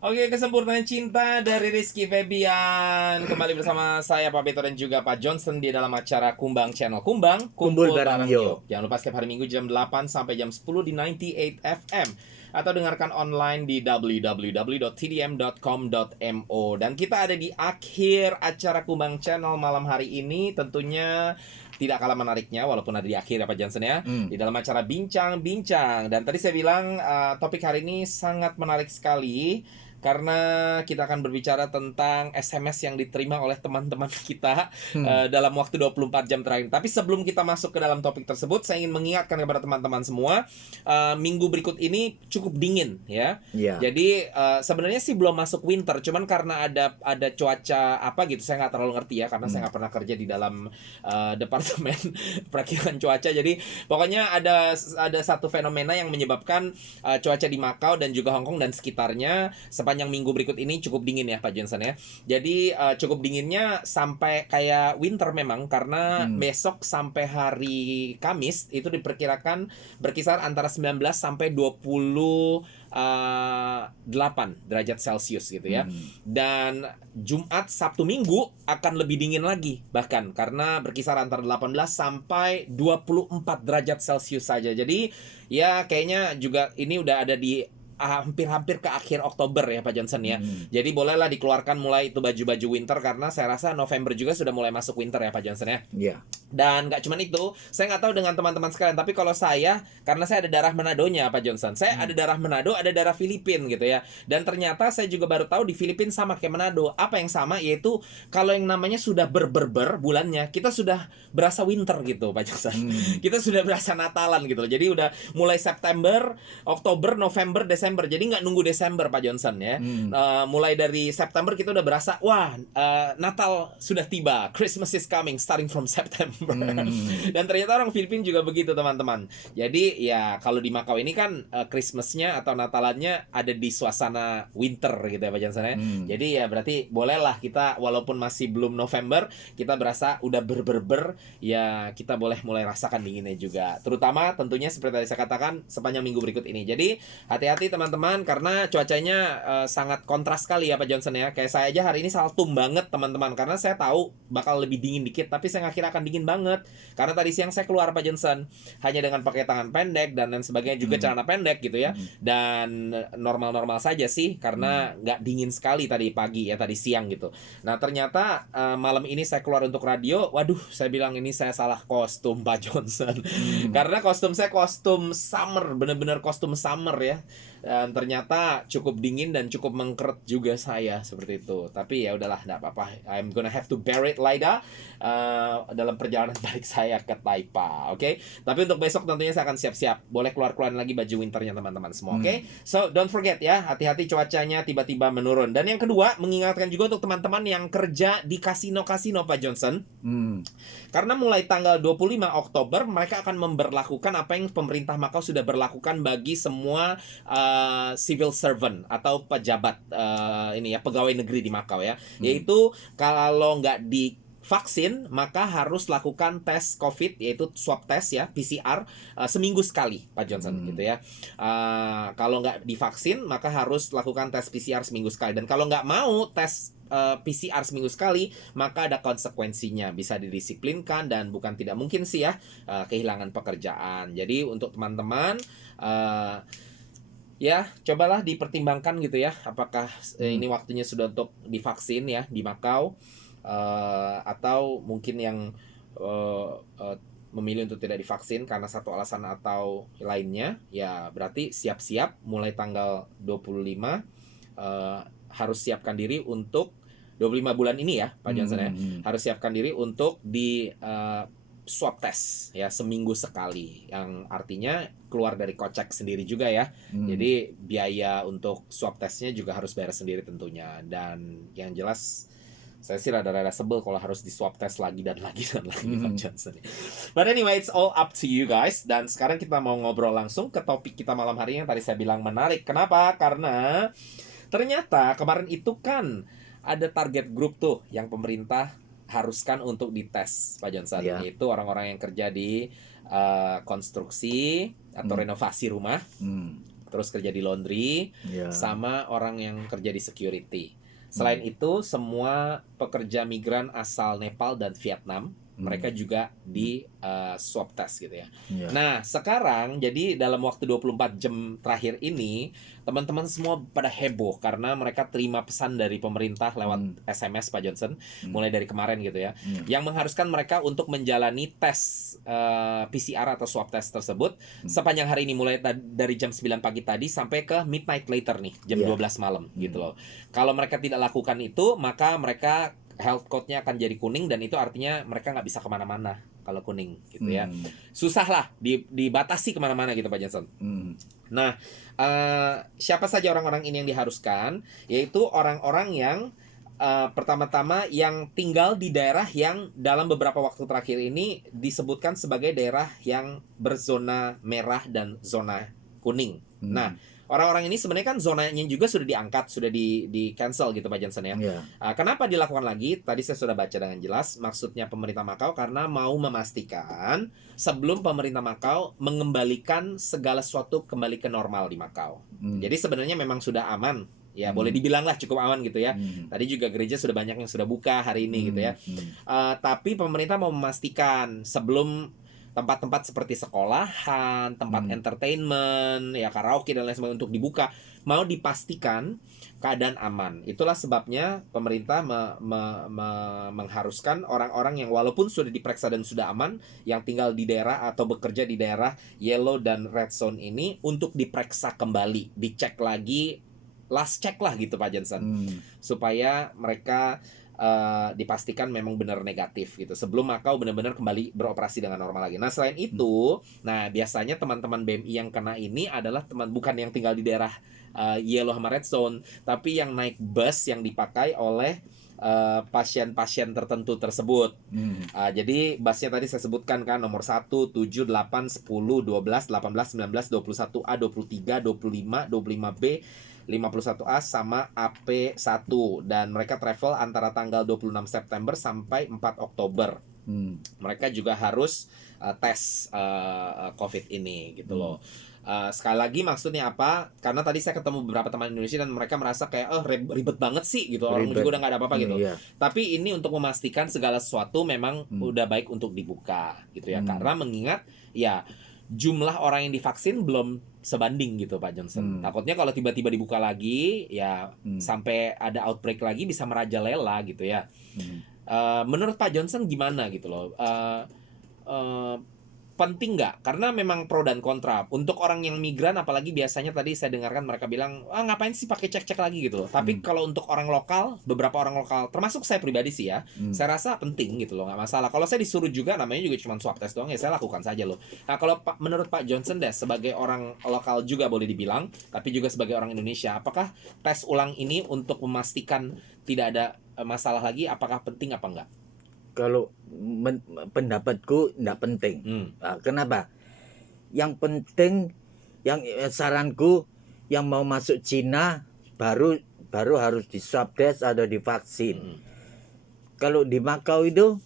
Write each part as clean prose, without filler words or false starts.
Oke, kesempurnaan cinta dari Rizky Febian. Kembali bersama saya Pak Beto dan juga Pak Johnson di dalam acara Kumbang Channel. Kumbang, Kumpul kumpul bareng bareng Yo. yuk. Jangan lupa setiap hari Minggu jam 8 sampai jam 10 di 98 FM. Atau dengarkan online di www.tdm.com.mo. Dan kita ada di akhir acara Kumbang Channel malam hari ini. Tentunya tidak kalah menariknya, walaupun ada di akhir ya Pak Johnson ya. Di dalam acara Bincang-Bincang. Dan tadi saya bilang topik hari ini sangat menarik sekali, karena kita akan berbicara tentang SMS yang diterima oleh teman-teman kita dalam waktu 24 jam terakhir. Tapi sebelum kita masuk ke dalam topik tersebut, saya ingin mengingatkan kepada teman-teman semua, minggu berikut ini cukup dingin ya. Iya. Jadi sebenarnya sih belum masuk winter, cuman karena ada cuaca apa gitu, saya nggak terlalu ngerti ya, karena saya nggak pernah kerja di dalam departemen perakiran cuaca. Jadi pokoknya ada satu fenomena yang menyebabkan cuaca di Macau dan juga Hong Kong dan sekitarnya sepanjang minggu berikut ini cukup dingin ya Pak Johnson ya. Jadi cukup dinginnya sampai kayak winter memang, karena besok sampai hari Kamis itu diperkirakan berkisar antara 19 sampai 28 derajat Celcius gitu ya. Dan Jumat, Sabtu, Minggu akan lebih dingin lagi, bahkan karena berkisar antara 18 sampai 24 derajat Celcius saja. Jadi ya kayaknya juga ini udah ada di hampir-hampir ke akhir Oktober ya Pak Johnson ya. Jadi bolehlah dikeluarkan mulai itu baju-baju winter, karena saya rasa November juga sudah mulai masuk winter ya Pak Johnson ya. Iya. Dan nggak cuma itu, saya nggak tahu dengan teman-teman sekalian, tapi kalau saya, karena saya ada darah Manadonya Pak Johnson, saya ada darah Manado, ada darah Filipin gitu ya. Dan ternyata saya juga baru tahu di Filipin sama kayak Manado. Apa yang sama? Yaitu kalau yang namanya sudah berber bulannya, kita sudah berasa winter gitu Pak Johnson. Kita sudah berasa Natalan gitu. Jadi udah mulai September, Oktober, November, Desember. Jadi nggak nunggu Desember Pak Johnson ya. Mulai dari September kita udah berasa, wah Natal sudah tiba, Christmas is coming starting from September. Dan ternyata orang Filipina juga begitu teman-teman. Jadi ya kalau di Macau ini kan Christmasnya atau Natalannya ada di suasana winter gitu ya Pak Johnson ya. Jadi ya berarti bolehlah kita walaupun masih belum November, kita berasa udah berber ya, kita boleh mulai rasakan dinginnya juga. Terutama tentunya seperti tadi saya katakan sepanjang minggu berikut ini. Jadi hati-hati teman-teman, karena cuacanya sangat kontras sekali ya Pak Johnson ya. Kayak saya aja hari ini saltum banget teman-teman, karena saya tahu bakal lebih dingin dikit, tapi saya nggak kira akan dingin banget. Karena tadi siang saya keluar Pak Johnson hanya dengan pakai tangan pendek dan lain sebagainya, juga celana pendek gitu ya. Dan normal-normal saja sih, karena nggak dingin sekali tadi pagi ya, tadi siang gitu. Nah ternyata malam ini saya keluar untuk radio, waduh saya bilang ini saya salah kostum Pak Johnson. Karena kostum saya kostum summer, bener-bener kostum summer ya. Dan ternyata cukup dingin dan cukup mengkeret juga saya seperti itu. Tapi ya udahlah, enggak apa-apa. I'm gonna have to bear it later dalam perjalanan balik saya ke Taipa, oke? Tapi untuk besok tentunya saya akan siap-siap. Boleh keluar-keluarin lagi baju winternya teman-teman semua, oke? So don't forget ya, hati-hati cuacanya tiba-tiba menurun. Dan yang kedua, mengingatkan juga untuk teman-teman yang kerja di kasino-kasino Pak Johnson. Karena mulai tanggal 25 Oktober mereka akan memberlakukan apa yang pemerintah Macau sudah berlakukan bagi semua civil servant atau pejabat ini ya, pegawai negeri di Macau ya. Yaitu kalau nggak divaksin maka harus lakukan tes COVID, yaitu swab test ya, PCR seminggu sekali Pak Johnson gitu ya. Kalau nggak divaksin maka harus lakukan tes PCR seminggu sekali. Dan kalau nggak mau tes PCR seminggu sekali, maka ada konsekuensinya, bisa didisiplinkan dan bukan tidak mungkin sih ya kehilangan pekerjaan. Jadi untuk teman-teman ya cobalah dipertimbangkan gitu ya, apakah ini waktunya sudah untuk divaksin ya di Macau, atau mungkin yang memilih untuk tidak divaksin karena satu alasan atau lainnya, ya berarti siap-siap mulai tanggal 25 harus siapkan diri untuk 25 bulan ini ya Pak Johnson ya, harus siapkan diri untuk di swab test ya seminggu sekali, yang artinya keluar dari kocek sendiri juga ya. Jadi biaya untuk swab testnya juga harus bayar sendiri tentunya. Dan yang jelas saya sih rada-rada sebel kalau harus di swab test lagi dan lagi Pak Johnson. But anyway, it's all up to you guys. Dan sekarang kita mau ngobrol langsung ke topik kita malam hari yang tadi saya bilang menarik. Kenapa? Karena ternyata kemarin itu kan ada target grup tuh yang pemerintah haruskan untuk dites Pak Johnson, yaitu orang-orang yang kerja di konstruksi atau renovasi rumah. terus kerja di laundry, sama orang yang kerja di security. Selain itu, semua pekerja migran asal Nepal dan Vietnam, mereka juga di swab test gitu ya. Nah, sekarang jadi dalam waktu 24 jam terakhir ini, teman-teman semua pada heboh karena mereka terima pesan dari pemerintah lewat SMS Pak Johnson, mulai dari kemarin gitu ya, yang mengharuskan mereka untuk menjalani tes PCR atau swab test tersebut sepanjang hari ini, mulai dari jam 9 pagi tadi sampai ke midnight later nih, jam 12 malam gitu loh. Kalau mereka tidak lakukan itu, maka mereka health code-nya akan jadi kuning, dan itu artinya mereka nggak bisa kemana-mana kalau kuning gitu ya. Susah lah dibatasi kemana-mana gitu Pak Johnson. Nah, siapa saja orang-orang ini yang diharuskan? Yaitu orang-orang yang pertama-tama yang tinggal di daerah yang dalam beberapa waktu terakhir ini disebutkan sebagai daerah yang berzona merah dan zona kuning. Nah, orang-orang ini sebenarnya kan zonanya juga sudah diangkat, sudah di cancel gitu Pak Johnson ya. Kenapa dilakukan lagi? Tadi saya sudah baca dengan jelas. Maksudnya pemerintah Makau karena mau memastikan sebelum pemerintah Makau mengembalikan segala sesuatu kembali ke normal di Makau. Jadi sebenarnya memang sudah aman. Ya boleh dibilang lah cukup aman gitu ya. Tadi juga gereja sudah banyak yang sudah buka hari ini gitu ya. Tapi pemerintah mau memastikan sebelum tempat-tempat seperti sekolahan, tempat entertainment, ya karaoke dan lain sebagainya untuk dibuka, mau dipastikan keadaan aman. Itulah sebabnya pemerintah mengharuskan orang-orang yang walaupun sudah diperiksa dan sudah aman, yang tinggal di daerah atau bekerja di daerah yellow dan red zone ini untuk diperiksa kembali, dicek lagi, last check lah gitu Pak Johnson, supaya mereka dipastikan memang benar negatif gitu sebelum Makau benar-benar kembali beroperasi dengan normal lagi. Nah selain itu, nah biasanya teman-teman BMI yang kena ini adalah bukan yang tinggal di daerah yellow sama red zone, tapi yang naik bus yang dipakai oleh pasien-pasien tertentu tersebut. Jadi busnya tadi saya sebutkan kan, nomor 1, 7, 8, 10, 12, 18, 19, 21A, 23, 25, 25B, 51A sama AP1, dan mereka travel antara tanggal 26 September sampai 4 Oktober. Mereka juga harus tes COVID ini gitu loh. Sekali lagi maksudnya apa? Karena tadi saya ketemu beberapa teman Indonesia dan mereka merasa kayak ribet banget sih gitu. Orang juga udah nggak ada apa-apa gitu. Tapi ini untuk memastikan segala sesuatu memang udah baik untuk dibuka gitu ya. Karena mengingat ya jumlah orang yang divaksin belum sebanding gitu Pak Johnson. Takutnya kalau tiba-tiba dibuka lagi ya sampai ada outbreak lagi bisa merajalela gitu ya. Menurut Pak Johnson gimana gitu loh? Penting nggak? Karena memang pro dan kontra. Untuk orang yang migran apalagi biasanya tadi saya dengarkan mereka bilang, ngapain sih pakai cek-cek lagi gitu loh. Tapi kalau untuk orang lokal, beberapa orang lokal, termasuk saya pribadi sih ya, saya rasa penting gitu loh, nggak masalah. Kalau saya disuruh juga, namanya juga cuma swab test doang, ya saya lakukan saja loh. Nah kalau menurut Pak Johnson deh, sebagai orang lokal juga boleh dibilang, tapi juga sebagai orang Indonesia, apakah tes ulang ini untuk memastikan tidak ada masalah lagi, apakah penting apa enggak? Kalau pendapatku tidak penting. Kenapa? Yang penting, yang saranku, yang mau masuk Cina baru harus di swab test atau divaksin. Kalau di Makau itu,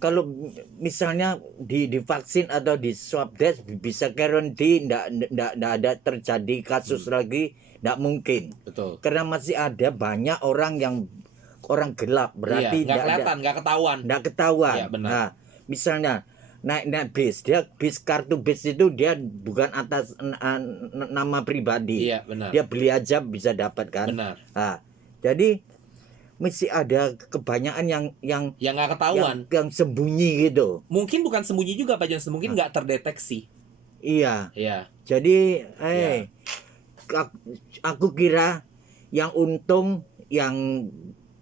kalau misalnya divaksin atau di swab test bisa guarantee tidak ada terjadi kasus lagi, tidak mungkin. Betul. Karena masih ada banyak orang gelap, berarti nggak kelihatan, nggak ketahuan. Nggak ketahuan. Iya, benar. Nah, misalnya naik bis, kartu bis itu dia bukan atas nama pribadi. Iya, benar. Dia beli aja bisa dapat kan. Benar. Nah, jadi mesti ada kebanyakan yang nggak ketahuan, yang sembunyi gitu. Mungkin bukan sembunyi juga Pak Johnson, mungkin nggak terdeteksi. Iya. Iya. Jadi, aku kira yang untung yang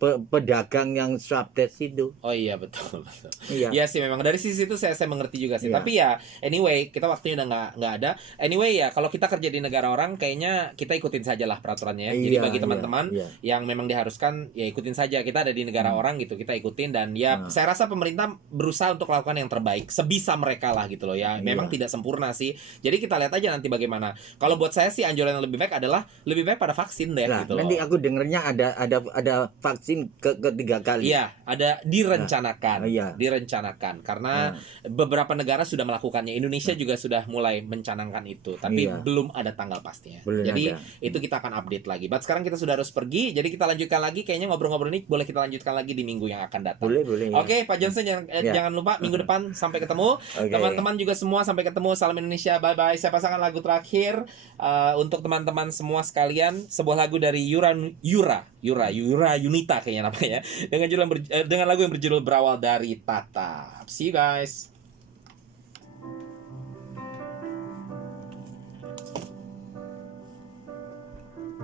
pedagang yang swab test itu. Oh iya, betul. Iya. Iya sih, memang dari sisi itu saya mengerti juga sih. Iya. Tapi ya anyway, kita waktunya udah nggak ada. Anyway ya, kalau kita kerja di negara orang kayaknya kita ikutin saja lah peraturannya ya. Jadi Iya, bagi teman-teman iya. yang memang diharuskan ya ikutin saja. Kita ada di negara orang gitu, kita ikutin, dan ya saya rasa pemerintah berusaha untuk melakukan yang terbaik sebisa mereka lah gitu loh ya. Memang tidak sempurna sih. Jadi kita lihat aja nanti bagaimana. Kalau buat saya sih anjuran yang lebih baik adalah lebih baik pada vaksin deh gitu loh. Nanti aku dengernya ada vaksin vaksin ketiga kali. Iya, ada direncanakan. Iya. Direncanakan karena beberapa negara sudah melakukannya. Indonesia juga sudah mulai mencanangkan itu, tapi Iya. belum ada tanggal pastinya. Belum Jadi ada. itu kita akan update lagi. But sekarang kita sudah harus pergi, jadi kita lanjutkan lagi. Kayaknya ngobrol-ngobrol ini boleh kita lanjutkan lagi di minggu yang akan datang. Boleh. Oke, Pak Johnson Ya. jangan lupa minggu depan sampai ketemu. Oke. Teman-teman juga semua sampai ketemu. Salam Indonesia. Bye bye. Saya pasangkan lagu terakhir untuk teman-teman semua sekalian, sebuah lagu dari Yura Yunita kayaknya namanya. Dengan lagu yang berjudul Berawal dari Tatap. See you guys.